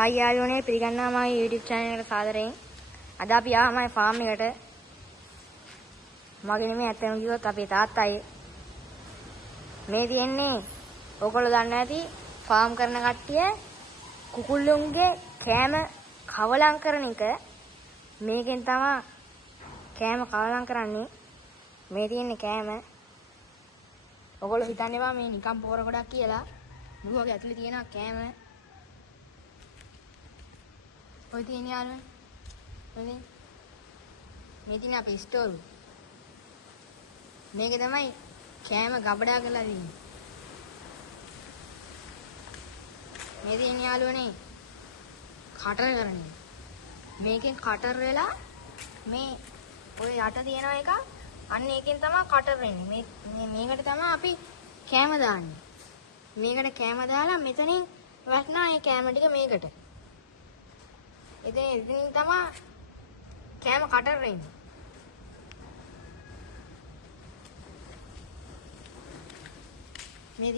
ආයි යාළුවනේ පිළිගන්නවා මගේ YouTube channel එකට සාදරයෙන්. අද අපි ආවා මගේ farm එකට. මගේ නෙමෙයි අතන කිව්වොත් අපේ තාත්තයි. මේ තියෙන්නේ ඔයගොල්ලෝ දන්නේ නැති farm කරන කට්ටිය කුකුල්ලුන්ගේ කෑම කවලම් කරන එක. මේකෙන් තමයි කෑම කවලම් කරන්නේ. මේ තියෙන්නේ කෑම. ඔයගොල්ලෝ හිතන්නේ බා මේ නිකන් පොර ගොඩක් කියලා. මුළුවගේ ඇතුලේ තියෙනවා කෑම. ඔය තියෙන යාළුවනේ. මේ තියෙන අපේ ස්ටෝර්. මේක තමයි කෑම ගබඩා කරලා තියෙන්නේ. මේ තියෙන යාළුවනේ කටර් කරන්නේ. මේකෙන් කටර් වෙලා මේ ඔය යට තියෙන එක අන්න ඒකෙන් තමයි කටර් වෙන්නේ. මේකට තමයි අපි කෑම දාන්නේ. මේකට කෑම දාලා මෙතනින් වටනා මේ කෑම ටික මේකට. ඉතින් තමයි කෑම කටර් වෙන්නේ. මේ